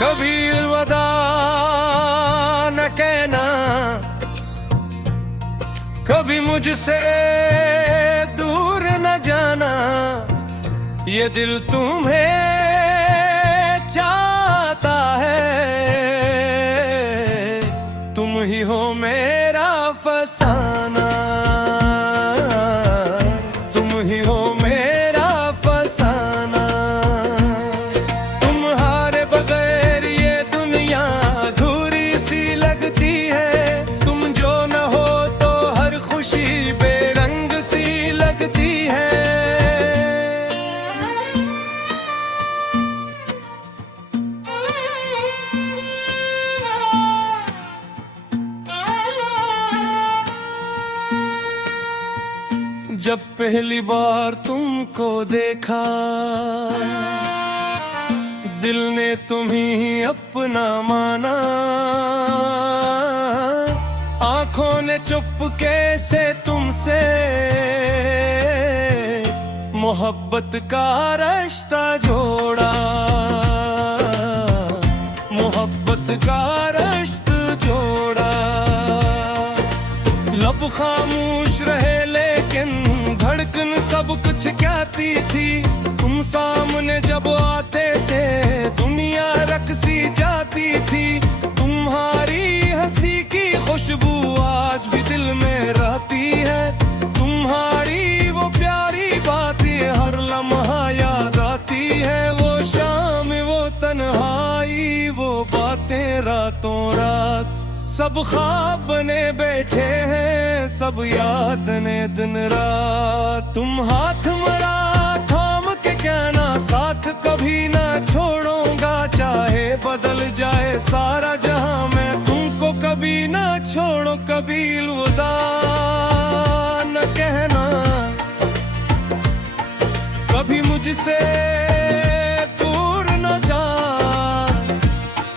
कभी अलविदा न कहना, कभी मुझसे दूर न जाना। ये दिल तुम्हें चाहता है, तुम ही हो मेरा फसाना, तुम ही हो मेरा फसाना। तुम्हारे बगैर ये दुनिया अधूरी सी लगती है। तुम जो न हो तो हर खुशी बेरंग सी लगती है। जब पहली बार तुमको देखा, दिल ने तुम्हीं अपना माना। आंखों ने चुपके से तुमसे मोहब्बत का रिश्ता जोड़ा, मोहब्बत का रिश्ता जोड़ा। लब खामोश रहे लेकिन धड़कन सब कुछ कहती थी। तुम सामने जब आते थे दुनिया रक़सी जाती थी। तुम्हारी हंसी की खुशबू आज भी दिल में रहती है। तुम्हारी वो प्यारी बातें हर लम्हा याद आती है। वो शाम, वो तन्हाई, वो बातें रातों रात सब ख्वाब बने बैठे हैं, सब याद ने दिन रात। तुम हाथ मरा थाम के कहना, साथ कभी ना छोड़ूंगा। चाहे बदल जाए सारा जहां, मैं तुमको कभी ना छोड़ो। कभी अलविदा न कहना, कभी मुझसे दूर न जा।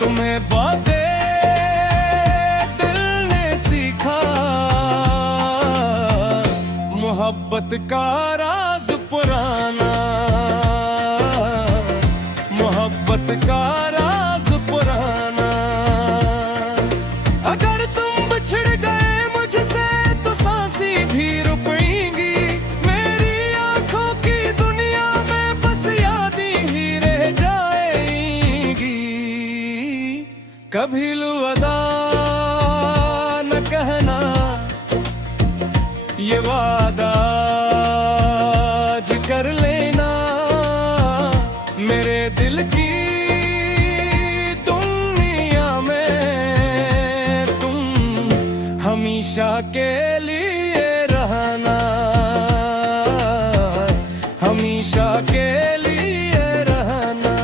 तुम्हें बातें मोहब्बत का राज पुराना, मोहब्बत का राज पुराना। अगर तुम बिछड़ गए मुझसे तो सांसें भी रुकेंगी। मेरी आंखों की दुनिया में बस यादें ही रह जाएंगी। कभी अलविदा न कहना, ये वादा आज कर लेना। मेरे दिल की दुनिया में तुम हमेशा के लिए रहना, हमेशा के लिए रहना।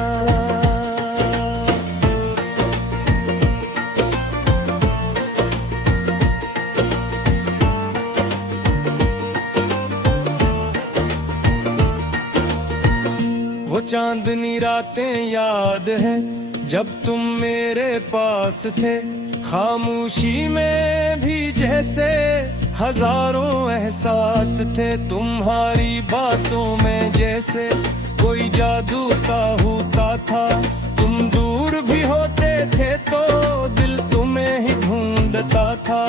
वो चांदनी रातें याद है जब तुम मेरे पास थे। खामोशी में भी जैसे हजारों एहसास थे। तुम्हारी बातों में जैसे कोई जादू सा होता था। तुम दूर भी होते थे तो दिल तुम्हें ही ढूंढता था।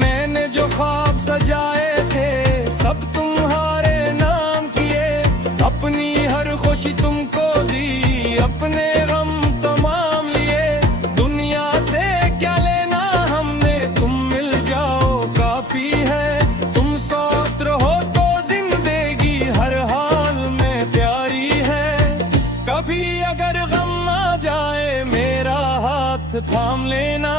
मैंने जो ख्वाब सजाए थे सब तुम्हारे नाम किए। अपनी हर खुशी तुमको दी, अपने गम तमाम लिए। दुनिया से क्या लेना हमने, तुम मिल जाओ काफी है। तुम साथ रहो तो जिंदगी हर हाल में प्यारी है। कभी अगर गम आ जाए मेरा हाथ थाम लेना।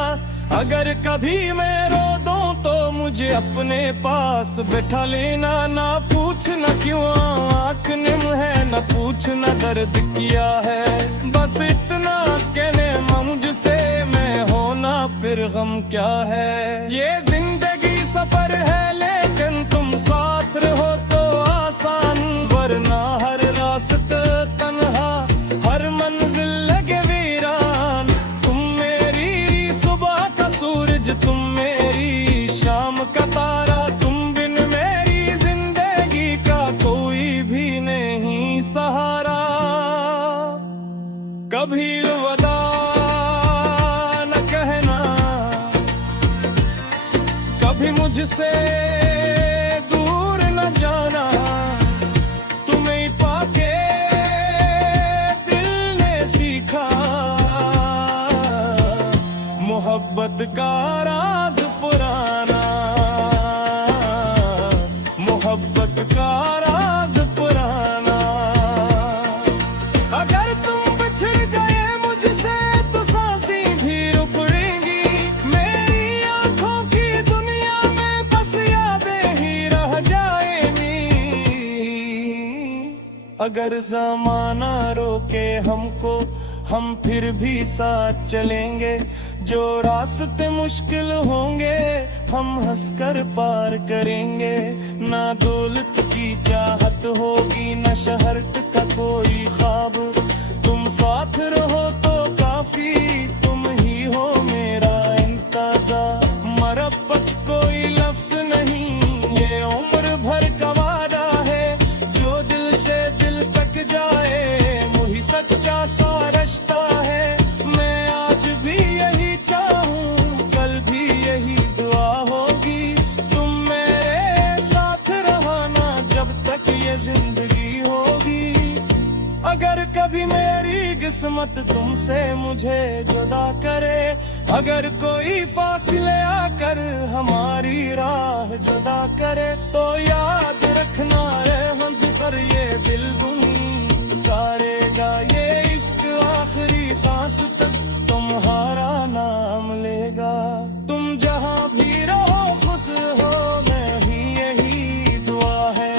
अगर कभी मैं रो दूं तो मुझे अपने पास बैठा लेना। ना पूछना क्यों आँख निम है, न पूछना दर्द किया है। बस इतना कहने मुझसे मैं होना फिर गम क्या है। ये जिंदगी सफर है लेकिन तुम साथ रहो तो आसान। वरना हर रास्ता तन्हा, हर मंजिल लगे वीरान। तुम मेरी सुबह का सूरज, तुम मेरी शाम का तारा। तुम बिन मेरी जिंदगी का कोई भी नहीं सहारा। कभी अलविदा मुझसे दूर न जाना, तुम्हें पाके दिल ने सीखा। मोहब्बत का राज पुराना, मोहब्बत का राज पुराना। अगर तुम बिछड़ गए मुझसे तो सांसें भी रुकेंगी, मेरी आंखों की दुनिया में बस यादें ही रह जाएंगी। अगर जमाना रोके हमको हम फिर भी साथ चलेंगे, जो रास्ते मुश्किल होंगे हम हंसकर पार करेंगे। ना दौलत की चाहत होगी न शहरत का कोई ख्वाब, तुम साथ रहो तो काफी, तुम ही हो मेरा इंतजा। मरब्बत कोई लफ्ज नहीं, ये उम्र भर का वादा है, जो दिल से दिल तक जाए वही सच्चा सा रिश्ता है। मैं आज भी यही चाहूँ, कल भी यही दुआ होगी, तुम मेरे साथ रहना जब तक ये जिंदगी होगी। अगर कभी मेरी किस्मत तुमसे मुझे जुदा करे, अगर कोई फासले आकर हमारी राह जुदा करे, तो याद रखना रे हंस पर ये दिल पुकारेगा। ये इश्क आखिरी सांस तक तुम्हारा नाम लेगा। तुम जहाँ भी रहो खुश हो, मैं ही यही दुआ है।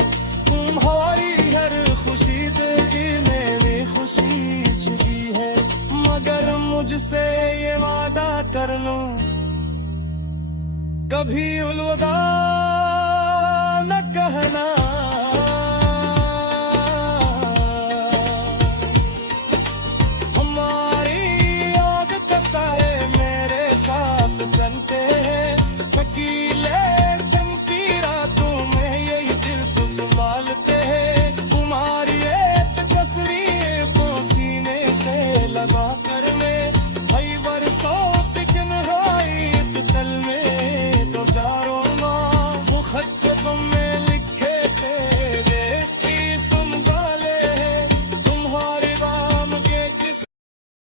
तुम्हारी हर खुशी दिल में भी खुशी छुपी है। मगर मुझसे ये वादा कर लूं, कभी अलविदा न कहना।